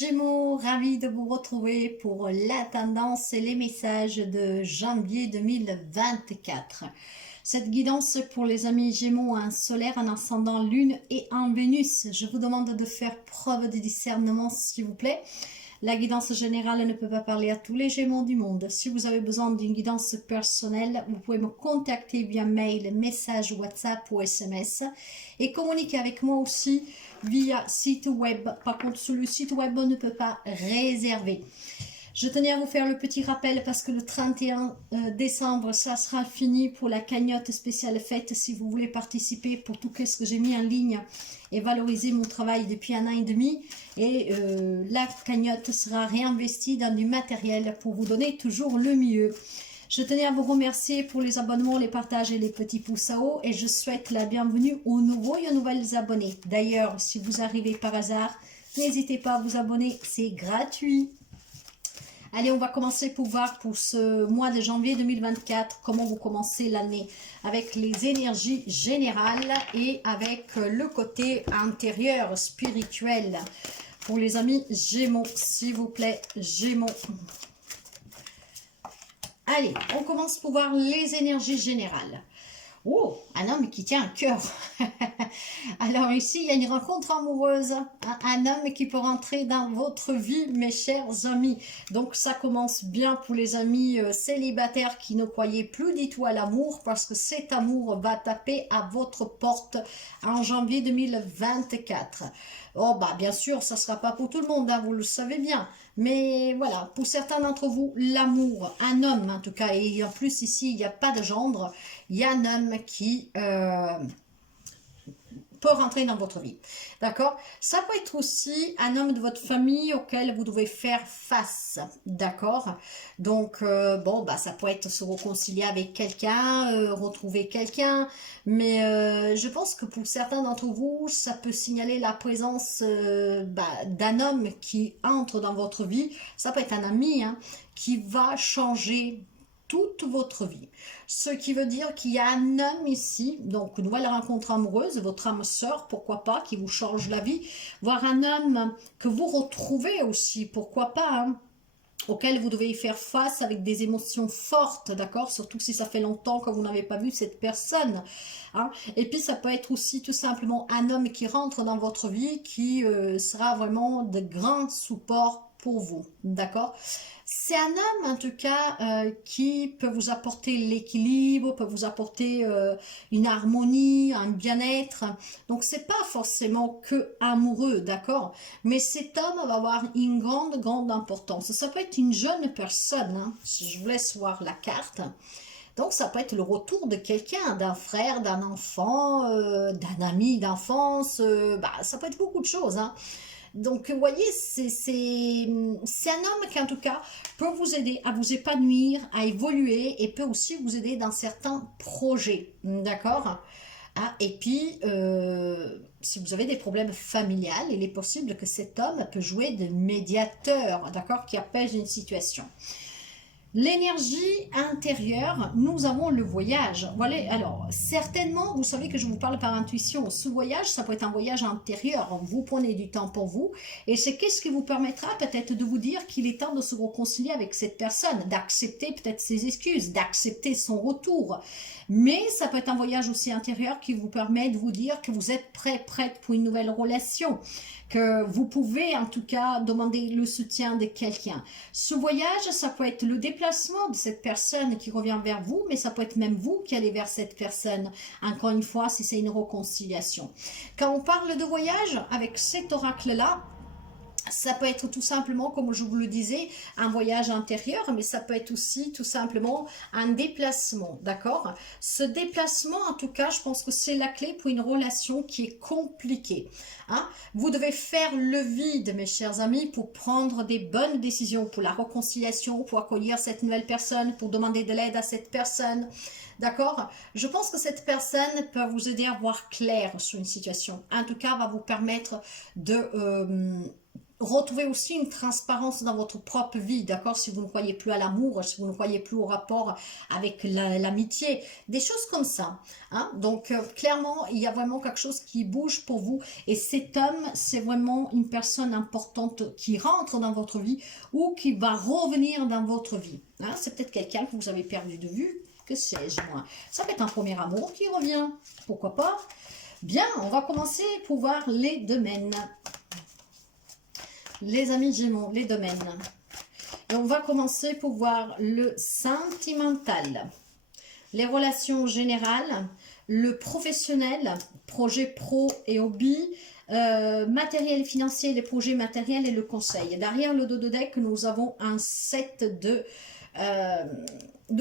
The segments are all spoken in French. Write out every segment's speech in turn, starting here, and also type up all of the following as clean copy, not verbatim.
Gémeaux, ravi de vous retrouver pour la tendance et les messages de janvier 2024. Cette guidance pour les amis Gémeaux, un solaire, un ascendant Lune et un Vénus. Je vous demande de faire preuve de discernement s'il vous plaît. La guidance générale ne peut pas parler à tous les Gémeaux du monde. Si vous avez besoin d'une guidance personnelle, vous pouvez me contacter via mail, message, WhatsApp ou SMS et communiquer avec moi aussi via site web. Par contre, sur le site web, on ne peut pas réserver. Je tenais à vous faire le petit rappel parce que le 31 décembre, ça sera fini pour la cagnotte spéciale fête. Si vous voulez participer pour tout ce que j'ai mis en ligne et valoriser mon travail depuis 1 an et demi. Et la cagnotte sera réinvestie dans du matériel pour vous donner toujours le mieux. Je tenais à vous remercier pour les abonnements, les partages et les petits pouces à haut. Et je souhaite la bienvenue aux nouveaux et aux nouvelles abonnés. D'ailleurs, si vous arrivez par hasard, n'hésitez pas à vous abonner, c'est gratuit. Allez, on va commencer pour voir pour ce mois de janvier 2024, comment vous commencez l'année avec les énergies générales et avec le côté intérieur, spirituel. Pour les amis Gémeaux, s'il vous plaît, Gémeaux. Allez, on commence pour voir les énergies générales. Oh, un homme qui tient un cœur. Alors ici, il y a une rencontre amoureuse. Un homme qui peut rentrer dans votre vie, mes chers amis. Donc ça commence bien pour les amis célibataires qui ne croyaient plus du tout à l'amour, parce que cet amour va taper à votre porte en janvier 2024. Oh bah bien sûr, ça ne sera pas pour tout le monde, hein, vous le savez bien. Mais voilà, pour certains d'entre vous, l'amour, un homme en tout cas, et en plus ici, il n'y a pas de gendre, il y a un homme qui peut rentrer dans votre vie. D'accord? Ça peut être aussi un homme de votre famille auquel vous devez faire face. D'accord? Donc, bon, bah, ça peut être se réconcilier avec quelqu'un, retrouver quelqu'un. Mais je pense que pour certains d'entre vous, ça peut signaler la présence d'un homme qui entre dans votre vie. Ça peut être un ami, hein, qui va changer toute votre vie. Ce qui veut dire qu'il y a un homme ici, donc une nouvelle rencontre amoureuse, votre âme sœur, pourquoi pas, qui vous change la vie, voire un homme que vous retrouvez aussi, pourquoi pas, hein, auquel vous devez y faire face avec des émotions fortes, d'accord, surtout si ça fait longtemps que vous n'avez pas vu cette personne. Hein. Et puis ça peut être aussi tout simplement un homme qui rentre dans votre vie, qui sera vraiment de grands supports pour vous, d'accord. C'est un homme en tout cas qui peut vous apporter l'équilibre, peut vous apporter une harmonie, un bien-être. Donc c'est pas forcément que amoureux, d'accord. Mais cet homme va avoir une grande importance. Ça peut être une jeune personne, hein, si je vous laisse voir la carte. Donc ça peut être le retour de quelqu'un, d'un frère, d'un enfant, d'un ami d'enfance. Ça peut être beaucoup de choses, hein. Donc, vous voyez, c'est un homme qui, en tout cas, peut vous aider à vous épanouir, à évoluer et peut aussi vous aider dans certains projets, d'accord? Ah, et puis, si vous avez des problèmes familiales, il est possible que cet homme peut jouer de médiateur, d'accord, qui apaise une situation. L'énergie intérieure, nous avons le voyage. Voilà, alors, certainement, vous savez que je vous parle par intuition. Ce voyage, ça peut être un voyage intérieur. Vous prenez du temps pour vous. Et c'est qu'est-ce qui vous permettra peut-être de vous dire qu'il est temps de se réconcilier avec cette personne, d'accepter peut-être ses excuses, d'accepter son retour. Mais ça peut être un voyage aussi intérieur qui vous permet de vous dire que vous êtes prête pour une nouvelle relation, que vous pouvez en tout cas demander le soutien de quelqu'un. Ce voyage, ça peut être le déplacement de cette personne qui revient vers vous, mais ça peut être même vous qui allez vers cette personne, encore une fois, si c'est une réconciliation. Quand on parle de voyage, avec cet oracle-là, ça peut être tout simplement, comme je vous le disais, un voyage intérieur, mais ça peut être aussi tout simplement un déplacement, d'accord? Ce déplacement, en tout cas, je pense que c'est la clé pour une relation qui est compliquée. Hein? Vous devez faire le vide, mes chers amis, pour prendre des bonnes décisions, pour la réconciliation, pour accueillir cette nouvelle personne, pour demander de l'aide à cette personne. D'accord? Je pense que cette personne peut vous aider à voir clair sur une situation. En tout cas, va vous permettre de retrouvez aussi une transparence dans votre propre vie, d'accord? Si vous ne croyez plus à l'amour, si vous ne croyez plus au rapport avec l'amitié, des choses comme ça. Hein? Donc, clairement, il y a vraiment quelque chose qui bouge pour vous. Et cet homme, c'est vraiment une personne importante qui rentre dans votre vie ou qui va revenir dans votre vie. Hein? C'est peut-être quelqu'un que vous avez perdu de vue, que sais-je moi. Ça peut être un premier amour qui revient, pourquoi pas? Bien, on va commencer pour voir les domaines. Les amis Gémeaux, les domaines. Et on va commencer pour voir le sentimental, les relations générales, le professionnel, projet pro et hobby, matériel financier, les projets matériels et le conseil. Derrière le dos de deck, nous avons un set de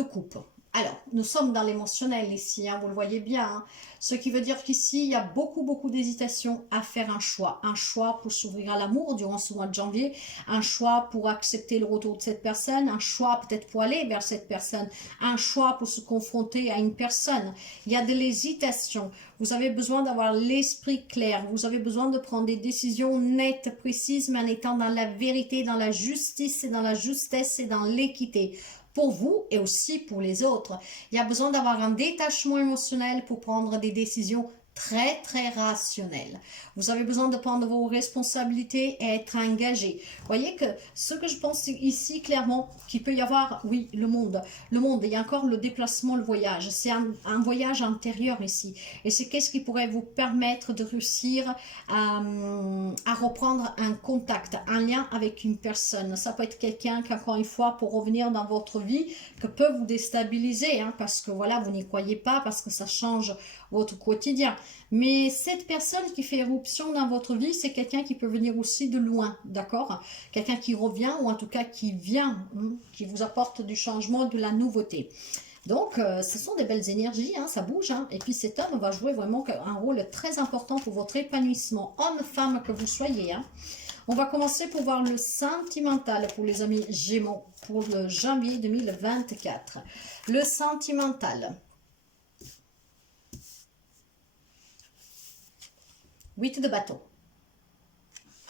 coupe. Alors, nous sommes dans l'émotionnel ici, hein, vous le voyez bien. Hein. Ce qui veut dire qu'ici, il y a beaucoup d'hésitation à faire un choix. Un choix pour s'ouvrir à l'amour durant ce mois de janvier. Un choix pour accepter le retour de cette personne. Un choix peut-être pour aller vers cette personne. Un choix pour se confronter à une personne. Il y a de l'hésitation. Vous avez besoin d'avoir l'esprit clair. Vous avez besoin de prendre des décisions nettes, précises, mais en étant dans la vérité, dans la justice et dans la justesse et dans l'équité. Pour vous et aussi pour les autres. Il y a besoin d'avoir un détachement émotionnel pour prendre des décisions très rationnelles. Vous avez besoin de prendre vos responsabilités et être engagé. Vous voyez que ce que je pense ici, clairement, qu'il peut y avoir, oui, le monde, il y a encore le déplacement, le voyage. C'est un voyage intérieur ici. Et c'est qu'est-ce qui pourrait vous permettre de réussir à reprendre un contact, un lien avec une personne. Ça peut être quelqu'un qui, encore une fois, pour revenir dans votre vie, que peut vous déstabiliser, hein, parce que voilà, vous n'y croyez pas, parce que ça change votre quotidien. Mais cette personne qui fait éruption dans votre vie, c'est quelqu'un qui peut venir aussi de loin, d'accord? Quelqu'un qui revient, ou en tout cas qui vient, qui vous apporte du changement, de la nouveauté. Donc, ce sont des belles énergies, hein, ça bouge. Hein. Et puis, cet homme va jouer vraiment un rôle très important pour votre épanouissement, homme, femme que vous soyez. Hein. On va commencer pour voir le sentimental pour les amis Gémeaux pour le janvier 2024. Le sentimental. 8 de bâton.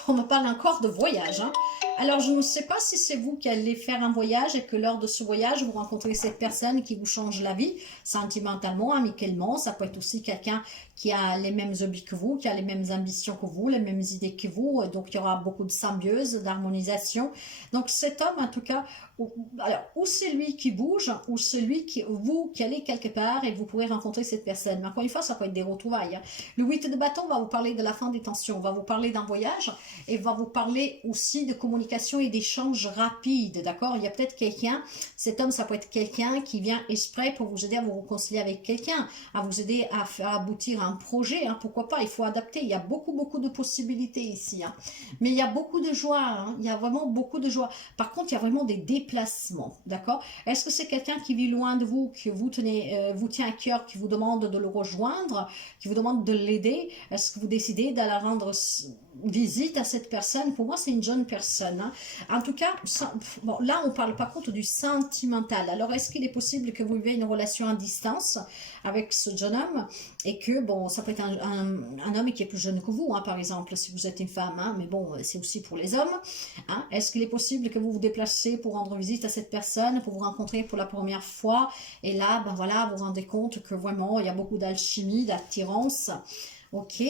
On me parle encore de voyage. Hein. Alors, je ne sais pas si c'est vous qui allez faire un voyage et que lors de ce voyage, vous rencontrez cette personne qui vous change la vie, sentimentalement, amicalement. Ça peut être aussi quelqu'un qui a les mêmes hobbies que vous, qui a les mêmes ambitions que vous, les mêmes idées que vous. Donc, il y aura beaucoup de symbiose, d'harmonisation. Donc, cet homme, en tout cas, ou c'est lui qui bouge, ou celui qui allez quelque part et vous pourrez rencontrer cette personne. Mais encore une fois, ça peut être des retrouvailles. Hein. Le 8 de bâton va vous parler de la fin des tensions, va vous parler d'un voyage et va vous parler aussi de communication et d'échanges rapides, d'accord? Il y a peut-être quelqu'un, cet homme, ça peut être quelqu'un qui vient exprès pour vous aider à vous réconcilier avec quelqu'un, à vous aider à faire aboutir un projet, hein, pourquoi pas, il faut adapter, il y a beaucoup de possibilités ici, hein. Mais il y a beaucoup de joie, hein, il y a vraiment beaucoup de joie. Par contre, il y a vraiment des déplacements, d'accord? Est-ce que c'est quelqu'un qui vit loin de vous, que vous tient à cœur, qui vous demande de le rejoindre, qui vous demande de l'aider? Est-ce que vous décidez d'aller rendre visite à cette personne? Pour moi, c'est une jeune personne. Hein. En tout cas, bon, là, on parle par contre du sentimental. Alors, est-ce qu'il est possible que vous viviez une relation à distance avec ce jeune homme et que, bon, ça peut être un homme qui est plus jeune que vous, hein, par exemple, si vous êtes une femme, hein, mais bon, c'est aussi pour les hommes. Hein. Est-ce qu'il est possible que vous vous déplacez pour rendre visite à cette personne, pour vous rencontrer pour la première fois et là, ben voilà, vous vous rendez compte que vraiment, il y a beaucoup d'alchimie, d'attirance. Ok.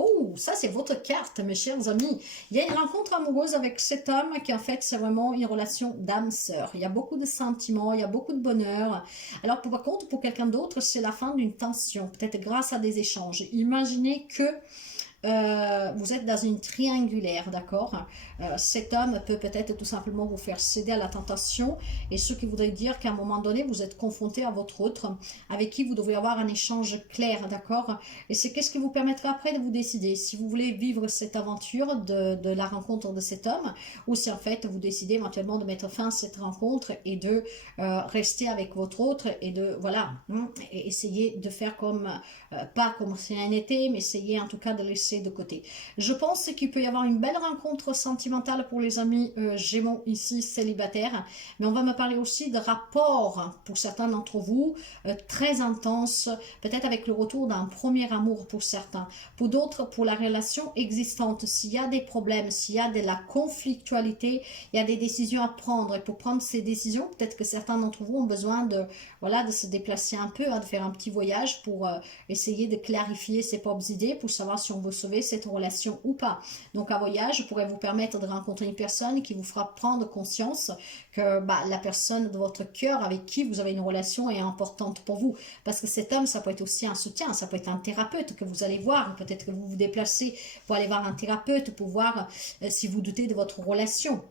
Oh, ça c'est votre carte, mes chers amis. Il y a une rencontre amoureuse avec cet homme qui en fait c'est vraiment une relation d'âme-sœur. Il y a beaucoup de sentiments, il y a beaucoup de bonheur. Alors par contre, pour quelqu'un d'autre, c'est la fin d'une tension, peut-être grâce à des échanges. Imaginez que vous êtes dans une triangulaire, d'accord? Cet homme peut peut-être tout simplement vous faire céder à la tentation, et ce qui voudrait dire qu'à un moment donné, vous êtes confronté à votre autre, avec qui vous devez avoir un échange clair, d'accord? Et c'est qu'est-ce qui vous permettra après de vous décider si vous voulez vivre cette aventure de la rencontre de cet homme, ou si en fait vous décidez éventuellement de mettre fin à cette rencontre et de rester avec votre autre et de, voilà, et essayer de faire comme, pas comme si rien n'était, mais essayer en tout cas de laisser laisser de côté. Je pense qu'il peut y avoir une belle rencontre sentimentale pour les amis Gémeaux ici célibataires, mais on va me parler aussi de rapports pour certains d'entre vous très intenses, peut-être avec le retour d'un premier amour pour certains. Pour d'autres, pour la relation existante, s'il y a des problèmes, s'il y a de la conflictualité, il y a des décisions à prendre. Et pour prendre ces décisions, peut-être que certains d'entre vous ont besoin de, voilà, de se déplacer un peu, hein, de faire un petit voyage pour essayer de clarifier ses propres idées, pour savoir si on veut sauver cette relation ou pas. Donc un voyage pourrait vous permettre de rencontrer une personne qui vous fera prendre conscience que la personne de votre cœur avec qui vous avez une relation est importante pour vous. Parce que cet homme, ça peut être aussi un soutien, ça peut être un thérapeute que vous allez voir, peut-être que vous vous déplacez pour aller voir un thérapeute, pour voir si vous doutez de votre relation.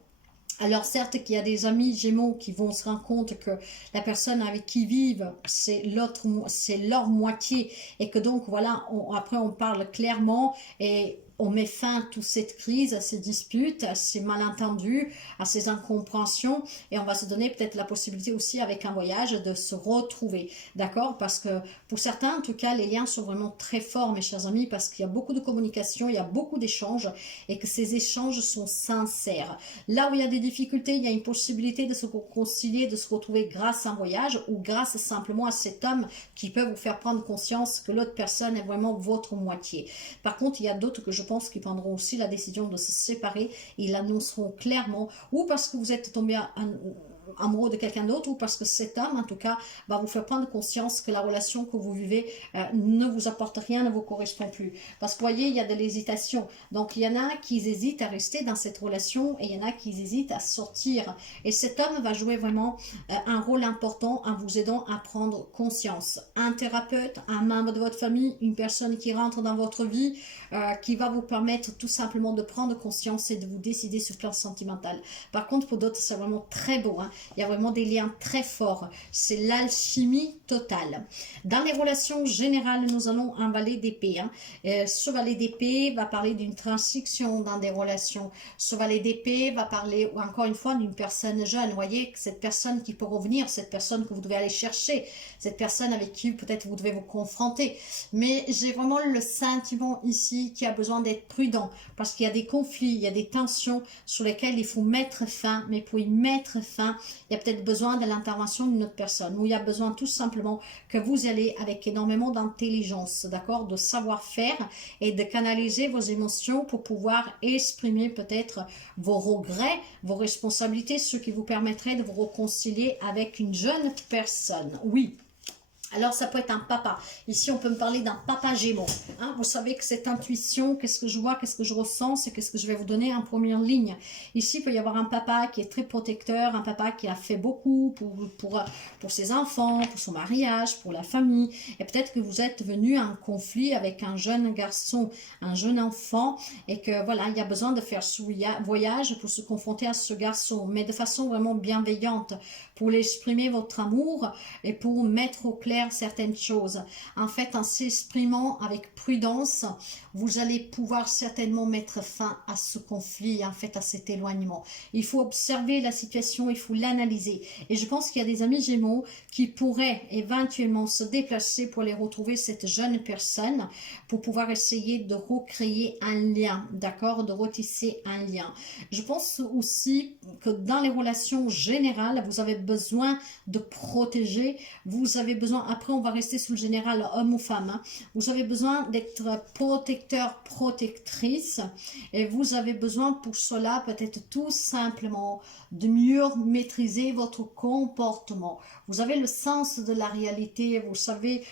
Alors certes qu'il y a des amis Gémeaux qui vont se rendre compte que la personne avec qui ils vivent, c'est leur moitié, et que donc voilà, après on parle clairement et on met fin à toute cette crise, à ces disputes, à ces malentendus, à ces incompréhensions, et on va se donner peut-être la possibilité aussi avec un voyage de se retrouver, d'accord? Parce que pour certains, en tout cas, les liens sont vraiment très forts, mes chers amis, parce qu'il y a beaucoup de communication, il y a beaucoup d'échanges, et que ces échanges sont sincères. Là où il y a des difficultés, il y a une possibilité de se réconcilier, de se retrouver grâce à un voyage, ou grâce simplement à cet homme qui peut vous faire prendre conscience que l'autre personne est vraiment votre moitié. Par contre, il y a d'autres que je pense qu'ils prendront aussi la décision de se séparer. Ils l'annonceront clairement, ou parce que vous êtes tombé amoureux de quelqu'un d'autre, ou parce que cet homme, en tout cas, va vous faire prendre conscience que la relation que vous vivez ne vous apporte rien, ne vous correspond plus. Parce que vous voyez, il y a de l'hésitation. Donc, il y en a qui hésitent à rester dans cette relation, et il y en a qui hésitent à sortir. Et cet homme va jouer vraiment un rôle important en vous aidant à prendre conscience. Un thérapeute, un membre de votre famille, une personne qui rentre dans votre vie, qui va vous permettre tout simplement de prendre conscience et de vous décider sur le plan sentimental. Par contre, pour d'autres, c'est vraiment très beau, hein. Il y a vraiment des liens très forts. C'est l'alchimie totale. Dans les relations générales, nous allons un valet d'épée, hein. Ce valet d'épée va parler d'une transition dans des relations. Ce valet d'épée va parler, encore une fois, d'une personne jeune. Vous voyez, cette personne qui peut revenir, cette personne que vous devez aller chercher, cette personne avec qui peut-être vous devez vous confronter. Mais j'ai vraiment le sentiment ici qui a besoin d'être prudent, parce qu'il y a des conflits, il y a des tensions sur lesquelles il faut mettre fin, mais pour y mettre fin, il y a peut-être besoin de l'intervention d'une autre personne, ou il y a besoin tout simplement que vous allez avec énormément d'intelligence, d'accord, de savoir-faire, et de canaliser vos émotions pour pouvoir exprimer peut-être vos regrets, vos responsabilités, ce qui vous permettrait de vous réconcilier avec une jeune personne. Oui. Alors, ça peut être un papa. Ici, on peut me parler d'un papa Gémeaux. Hein, vous savez que cette intuition, qu'est-ce que je vois, qu'est-ce que je ressens, c'est qu'est-ce que je vais vous donner en première ligne. Ici, il peut y avoir un papa qui est très protecteur, un papa qui a fait beaucoup pour ses enfants, pour son mariage, pour la famille. Et peut-être que vous êtes venu à un conflit avec un jeune garçon, un jeune enfant, et que voilà, il y a besoin de faire ce voyage pour se confronter à ce garçon, mais de façon vraiment bienveillante, pour l'exprimer votre amour et pour mettre au clair certaines choses. En fait, en s'exprimant avec prudence, vous allez pouvoir certainement mettre fin à ce conflit, en fait, à cet éloignement. Il faut observer la situation, il faut l'analyser. Et je pense qu'il y a des amis Gémeaux qui pourraient éventuellement se déplacer pour aller retrouver cette jeune personne, pour pouvoir essayer de recréer un lien, d'accord, de retisser un lien. Je pense aussi que dans les relations générales, vous avez besoin de protéger, vous avez besoin, après on va rester sous le général homme ou femme, hein, vous avez besoin d'être protecteur, protectrice, et vous avez besoin pour cela peut-être tout simplement de mieux maîtriser votre comportement. Vous avez le sens de la réalité, vous savez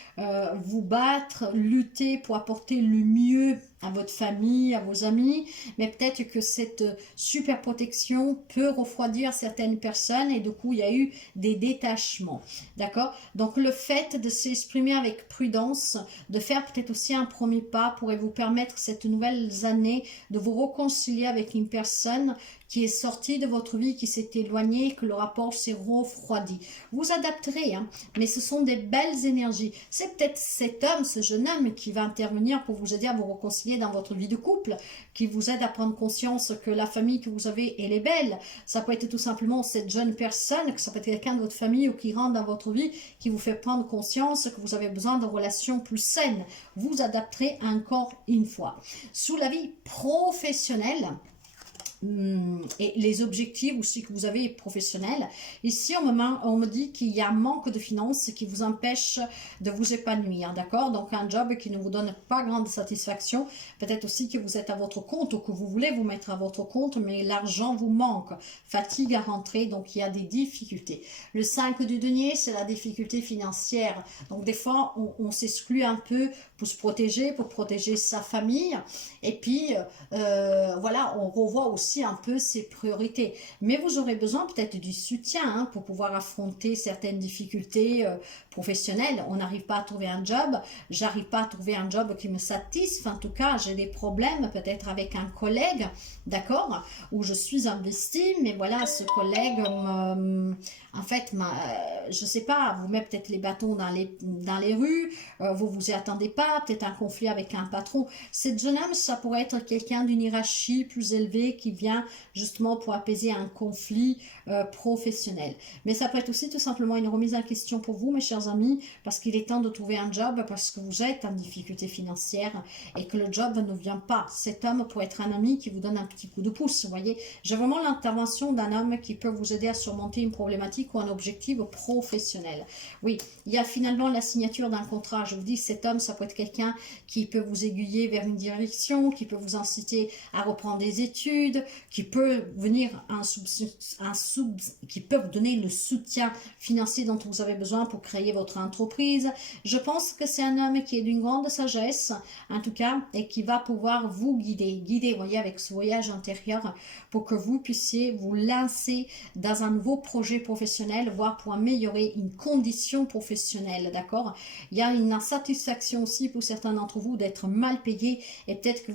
vous battre, lutter pour apporter le mieux à votre famille, à vos amis, mais peut-être que cette super protection peut refroidir certaines personnes et du coup il y a eu des détachements, d'accord? Donc le fait de s'exprimer avec prudence, de faire peut-être aussi un premier pas pourrait vous permettre cette nouvelle année de vous réconcilier avec une personne qui est sorti de votre vie, qui s'est éloigné, que le rapport s'est refroidi. Vous adapterez, hein, mais ce sont des belles énergies. C'est peut-être cet homme, ce jeune homme qui va intervenir pour vous aider à vous réconcilier dans votre vie de couple, qui vous aide à prendre conscience que la famille que vous avez, elle est belle. Ça peut être tout simplement cette jeune personne, que ça peut être quelqu'un de votre famille ou qui rentre dans votre vie, qui vous fait prendre conscience que vous avez besoin de relations plus saines. Vous adapterez encore une fois. Sous la vie professionnelle, et les objectifs aussi que vous avez professionnels. Ici, on me dit qu'il y a un manque de finances qui vous empêche de vous épanouir, d'accord? Donc, un job qui ne vous donne pas grande satisfaction. Peut-être aussi que vous êtes à votre compte ou que vous voulez vous mettre à votre compte, mais l'argent vous manque. Fatigue à rentrer, donc il y a des difficultés. Le 5 du denier, c'est la difficulté financière. Donc, des fois, on s'exclut un peu pour se protéger, pour protéger sa famille. Et puis, voilà, on revoit aussi un peu ses priorités. Mais vous aurez besoin peut-être du soutien hein, pour pouvoir affronter certaines difficultés professionnelles. On n'arrive pas à trouver un job, j'arrive pas à trouver un job qui me satisfait. En tout cas, j'ai des problèmes peut-être avec un collègue, d'accord, où je suis investie, mais voilà, ce collègue en fait, je sais pas, vous met peut-être les bâtons dans les rues, vous vous y attendez pas, peut-être un conflit avec un patron. Cette jeune homme, ça pourrait être quelqu'un d'une hiérarchie plus élevée qui vient justement pour apaiser un conflit professionnel. Mais ça peut être aussi tout simplement une remise en question pour vous, mes chers amis, parce qu'il est temps de trouver un job, parce que vous êtes en difficulté financière et que le job ne vient pas. Cet homme pourrait être un ami qui vous donne un petit coup de pouce, vous voyez. J'ai vraiment l'intervention d'un homme qui peut vous aider à surmonter une problématique ou un objectif professionnel. Oui, il y a finalement la signature d'un contrat. Je vous dis, cet homme, ça peut être quelqu'un qui peut vous aiguiller vers une direction, qui peut vous inciter à reprendre des études, qui peut venir qui peut vous donner le soutien financier dont vous avez besoin pour créer votre entreprise. Je pense que c'est un homme qui est d'une grande sagesse, en tout cas, et qui va pouvoir vous guider, vous voyez, avec ce voyage intérieur, pour que vous puissiez vous lancer dans un nouveau projet professionnel, voire pour améliorer une condition professionnelle, d'accord? Il y a une insatisfaction aussi pour certains d'entre vous d'être mal payé, et peut-être que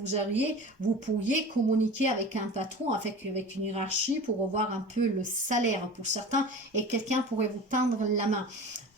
vous pourriez communiquer avec un patron, avec une hiérarchie pour revoir un peu le salaire pour certains, et quelqu'un pourrait vous tendre la main,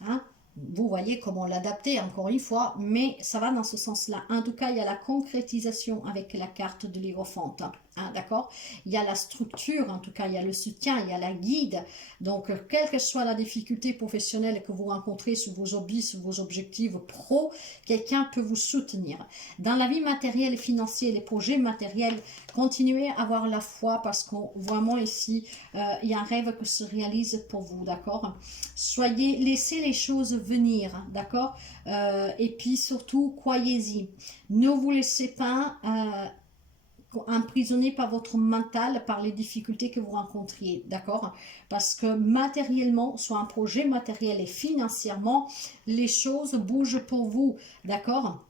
hein? Vous voyez comment l'adapter encore une fois, mais ça va dans ce sens-là. En tout cas, il y a la concrétisation avec la carte de l'Hiérophante, hein, d'accord? Il y a la structure, en tout cas, il y a le soutien, il y a la guide. Donc, quelle que soit la difficulté professionnelle que vous rencontrez sur vos hobbies, sur vos objectifs pro, quelqu'un peut vous soutenir. Dans la vie matérielle et financière, les projets matériels, continuez à avoir la foi parce qu'on vraiment ici, il y a un rêve qui se réalise pour vous, d'accord? Laissez les choses venir, d'accord? Et puis surtout, croyez-y. Ne vous laissez pas emprisonné par votre mental, par les difficultés que vous rencontriez, d'accord? Parce que matériellement, soit un projet matériel et financièrement, les choses bougent pour vous, d'accord?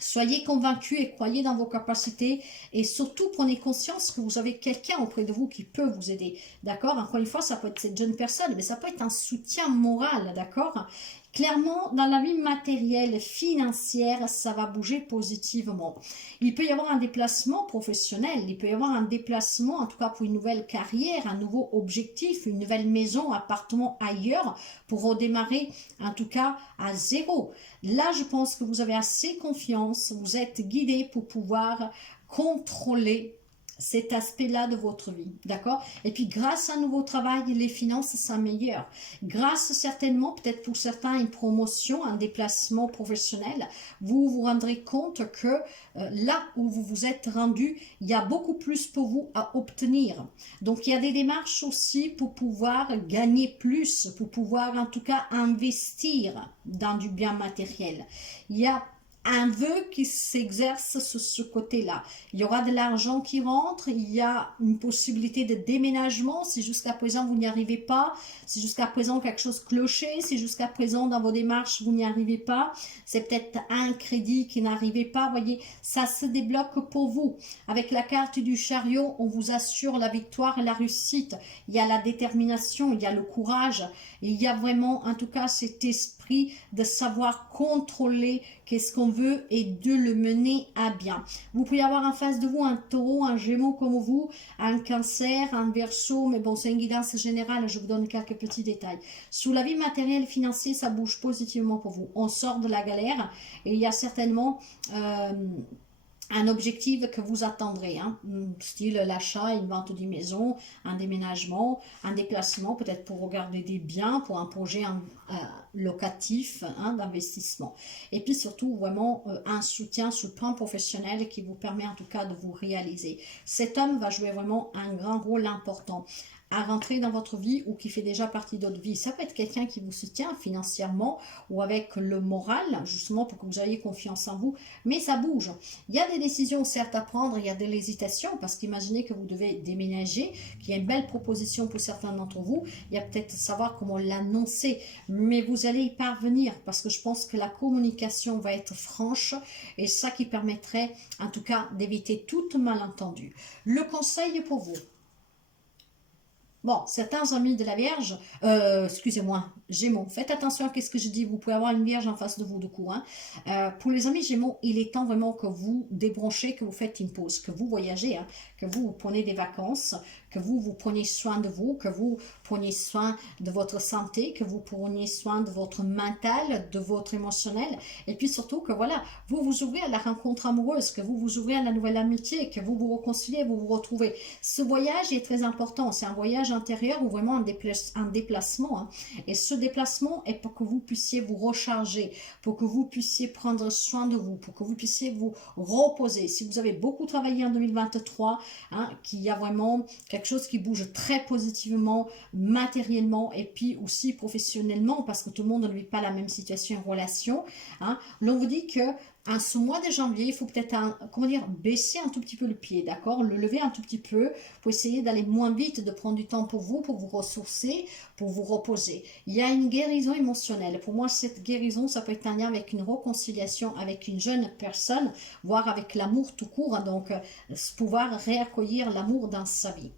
Soyez convaincus et croyez dans vos capacités et surtout prenez conscience que vous avez quelqu'un auprès de vous qui peut vous aider, d'accord? Encore une fois, ça peut être cette jeune personne, mais ça peut être un soutien moral, d'accord? Clairement, dans la vie matérielle, financière, ça va bouger positivement. Il peut y avoir un déplacement professionnel, il peut y avoir un déplacement, en tout cas pour une nouvelle carrière, un nouveau objectif, une nouvelle maison, appartement ailleurs, pour redémarrer, en tout cas, à zéro. Là, je pense que vous avez assez confiance, vous êtes guidé pour pouvoir contrôler cet aspect-là de votre vie, d'accord? Et puis, grâce à un nouveau travail, les finances s'améliorent. Grâce, certainement, peut-être pour certains, une promotion, un déplacement professionnel, vous vous rendrez compte que là où vous vous êtes rendu, il y a beaucoup plus pour vous à obtenir. Donc, il y a des démarches aussi pour pouvoir gagner plus, pour pouvoir, en tout cas, investir dans du bien matériel. Il y a un vœu qui s'exerce sur ce côté-là. Il y aura de l'argent qui rentre, il y a une possibilité de déménagement si jusqu'à présent vous n'y arrivez pas, si jusqu'à présent quelque chose clochait, si jusqu'à présent dans vos démarches vous n'y arrivez pas, c'est peut-être un crédit qui n'arrivait pas, voyez, ça se débloque pour vous. Avec la carte du chariot, on vous assure la victoire et la réussite. Il y a la détermination, il y a le courage, il y a vraiment en tout cas cet esprit l'esprit de savoir contrôler qu'est-ce qu'on veut et de le mener à bien. Vous pouvez avoir en face de vous un taureau, un gémeau comme vous, un cancer, un verseau, mais bon, c'est une guidance générale, je vous donne quelques petits détails. Sous la vie matérielle et financière, ça bouge positivement pour vous. On sort de la galère et il y a certainement un objectif que vous attendrez, hein, style l'achat, une vente d'une maison, un déménagement, un déplacement, peut-être pour regarder des biens, pour un projet locatif, hein, d'investissement. Et puis surtout, vraiment, un soutien sur le plan professionnel qui vous permet en tout cas de vous réaliser. Cet homme va jouer vraiment un grand rôle important à rentrer dans votre vie ou qui fait déjà partie de votre vie. Ça peut être quelqu'un qui vous soutient financièrement ou avec le moral, justement pour que vous ayez confiance en vous, mais ça bouge. Il y a des décisions certes à prendre, il y a de l'hésitation parce qu'imaginez que vous devez déménager, qu'il y a une belle proposition pour certains d'entre vous, il y a peut-être savoir comment l'annoncer, mais vous allez y parvenir parce que je pense que la communication va être franche et ça qui permettrait en tout cas d'éviter tout malentendu. Le conseil pour vous. Bon, certains amis de la Vierge, excusez-moi, Gémeaux, faites attention à ce que je dis, vous pouvez avoir une Vierge en face de vous, du coup. Hein. Pour les amis Gémeaux, il est temps vraiment que vous débranchez, que vous faites une pause, que vous voyagez, hein, que vous prenez des vacances, que vous preniez soin de vous, que vous preniez soin de votre santé, que vous preniez soin de votre mental, de votre émotionnel, et puis surtout que voilà, vous vous ouvrez à la rencontre amoureuse, que vous vous ouvrez à la nouvelle amitié, que vous vous réconciliez, vous vous retrouvez. Ce voyage est très important, c'est un voyage intérieur ou vraiment un déplacement. Hein. Et ce déplacement est pour que vous puissiez vous recharger, pour que vous puissiez prendre soin de vous, pour que vous puissiez vous reposer. Si vous avez beaucoup travaillé en 2023, hein, qu'il y a vraiment quelque chose qui bouge très positivement, matériellement et puis aussi professionnellement, parce que tout le monde ne vit pas la même situation en relation. Hein. L'on vous dit que en ce mois de janvier, il faut peut-être, baisser un tout petit peu le pied, d'accord? Le lever un tout petit peu pour essayer d'aller moins vite, de prendre du temps pour vous ressourcer, pour vous reposer. Il y a une guérison émotionnelle. Pour moi, cette guérison, ça peut être un lien avec une réconciliation avec une jeune personne, voire avec l'amour tout court, hein, donc pouvoir réaccueillir l'amour dans sa vie.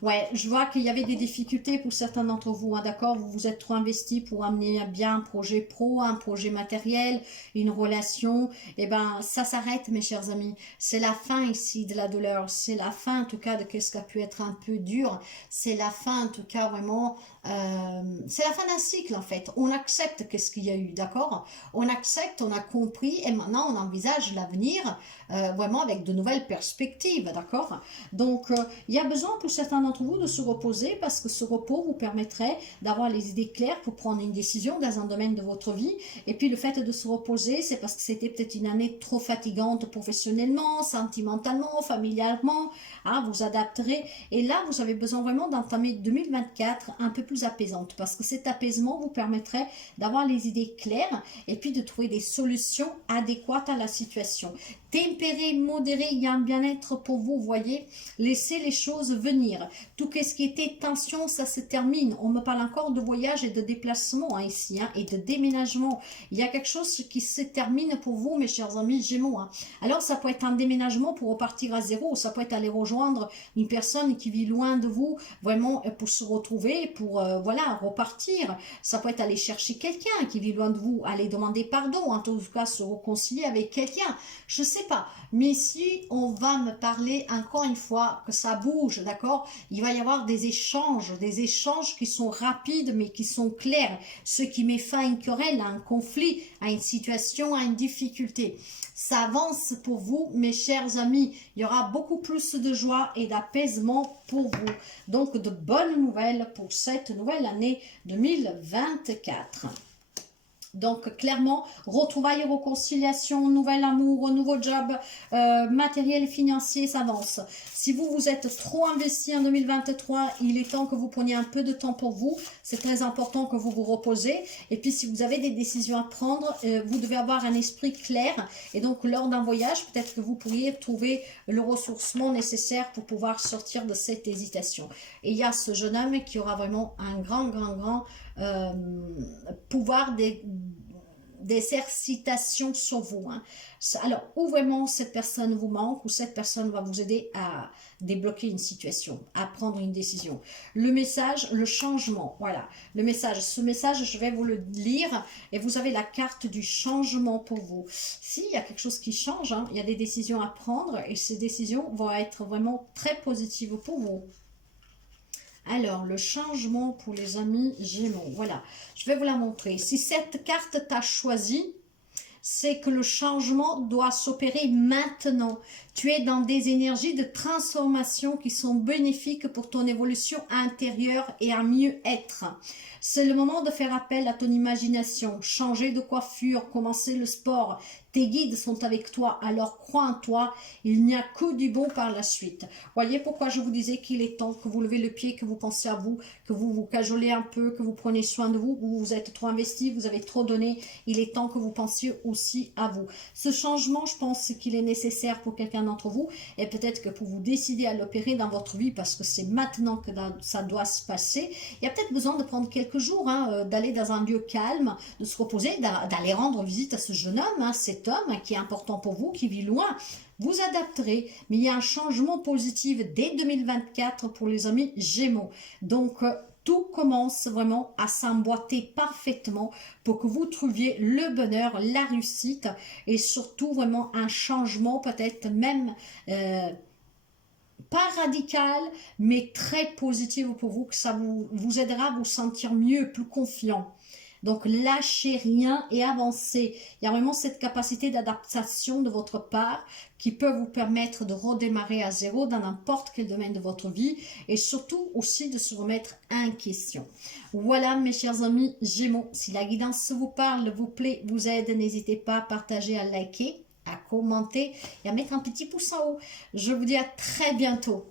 Ouais, je vois qu'il y avait des difficultés pour certains d'entre vous, hein, d'accord? Vous vous êtes trop investi pour amener à bien un projet pro, un projet matériel, une relation. Eh ben, ça s'arrête, mes chers amis. C'est la fin ici de la douleur. C'est la fin, en tout cas, de ce qui a pu être un peu dur. C'est la fin, en tout cas, vraiment... c'est la fin d'un cycle, en fait. On accepte qu'est-ce qu'il y a eu, d'accord? On accepte, on a compris, et maintenant, on envisage l'avenir vraiment avec de nouvelles perspectives, d'accord? Donc, il y a besoin pour certains d'entre vous de se reposer parce que ce repos vous permettrait d'avoir les idées claires pour prendre une décision dans un domaine de votre vie. Et puis, le fait de se reposer, c'est parce que c'était peut-être une année trop fatigante professionnellement, sentimentalement, familialement. Hein, vous adapterez. Et là, vous avez besoin vraiment d'entamer 2024 un peu plus apaisante parce que cet apaisement vous permettrait d'avoir les idées claires et puis de trouver des solutions adéquates à la situation. Tempéré, modéré, il y a un bien-être pour vous, voyez. Laissez les choses venir. Tout ce qui était tension, ça se termine. On me parle encore de voyage et de déplacement hein, ici, hein, et de déménagement. Il y a quelque chose qui se termine pour vous, mes chers amis Gémeaux. Hein. Alors, ça peut être un déménagement pour repartir à zéro. Ça peut être aller rejoindre une personne qui vit loin de vous, vraiment pour se retrouver, pour voilà, repartir. Ça peut être aller chercher quelqu'un qui vit loin de vous, aller demander pardon, en tout cas se réconcilier avec quelqu'un. Je sais pas, mais si on va me parler encore une fois que ça bouge, d'accord, il va y avoir des échanges qui sont rapides mais qui sont clairs, ce qui met fin à une querelle, à un conflit, à une situation, à une difficulté. Ça avance pour vous, mes chers amis, il y aura beaucoup plus de joie et d'apaisement pour vous. Donc de bonnes nouvelles pour cette nouvelle année 2024. Donc, clairement, retrouvailles et réconciliation, nouvel amour, nouveau job, matériel et financier s'avance. Si vous, vous êtes trop investi en 2023, il est temps que vous preniez un peu de temps pour vous. C'est très important que vous vous reposez. Et puis, si vous avez des décisions à prendre, vous devez avoir un esprit clair. Et donc, lors d'un voyage, peut-être que vous pourriez trouver le ressourcement nécessaire pour pouvoir sortir de cette hésitation. Et il y a ce jeune homme qui aura vraiment un grand pouvoir des excitations sur vous. Hein. Alors, ou vraiment cette personne vous manque, ou cette personne va vous aider à débloquer une situation, à prendre une décision. Le message, le changement, voilà. Le message, ce message, je vais vous le lire, et vous avez la carte du changement pour vous. S'il y a quelque chose qui change, hein, il y a des décisions à prendre, et ces décisions vont être vraiment très positives pour vous. Alors, le changement pour les amis Gémeaux, voilà, je vais vous la montrer. Si cette carte t'a choisi, c'est que le changement doit s'opérer maintenant. Tu es dans des énergies de transformation qui sont bénéfiques pour ton évolution intérieure et à mieux être. C'est le moment de faire appel à ton imagination, changer de coiffure, commencer le sport. Tes guides sont avec toi, alors crois en toi, il n'y a que du bon par la suite. Voyez pourquoi je vous disais qu'il est temps que vous levez le pied, que vous pensez à vous, que vous vous cajolez un peu, que vous prenez soin de vous, vous êtes trop investi, vous avez trop donné, il est temps que vous pensiez aussi à vous. Ce changement, je pense qu'il est nécessaire pour quelqu'un d'entre vous, et peut-être que pour vous décider à l'opérer dans votre vie, parce que c'est maintenant que ça doit se passer, il y a peut-être besoin de prendre quelques jours, hein, d'aller dans un lieu calme, de se reposer, d'aller rendre visite à ce jeune homme, hein, cet homme qui est important pour vous, qui vit loin. Vous adapterez, mais il y a un changement positif dès 2024 pour les amis Gémeaux. Donc, tout commence vraiment à s'emboîter parfaitement pour que vous trouviez le bonheur, la réussite et surtout vraiment un changement peut-être même pas radical, mais très positif pour vous, que ça vous aidera à vous sentir mieux, plus confiant. Donc, lâchez rien et avancez. Il y a vraiment cette capacité d'adaptation de votre part qui peut vous permettre de redémarrer à zéro dans n'importe quel domaine de votre vie et surtout aussi de se remettre en question. Voilà mes chers amis Gémeaux, si la guidance vous parle, vous plaît, vous aide, n'hésitez pas à partager, à liker, à commenter et à mettre un petit pouce en haut. Je vous dis à très bientôt.